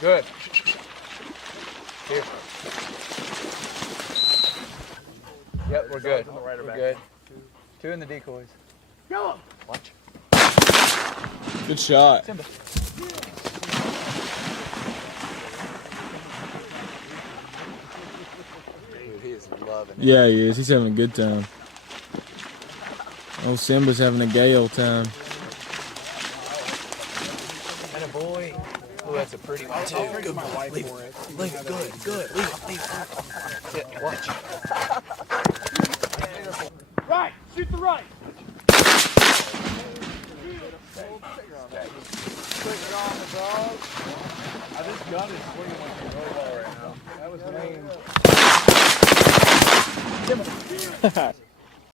Good. Here. Yep, we're good. We're good. 2 in the decoys. Go! Watch. Good shot. Simba. Dude, he is loving it. Yeah, he is. He's having a good time. Oh, Simba's having a gay old time. And a boy. Oh, that's a pretty one, too. Good boy. Leave it. Leave it. Good. Good. Leave it. Leave it. Yeah, watch. Right. Shoot the right. This gun is swinging like a robot right now. That was mean.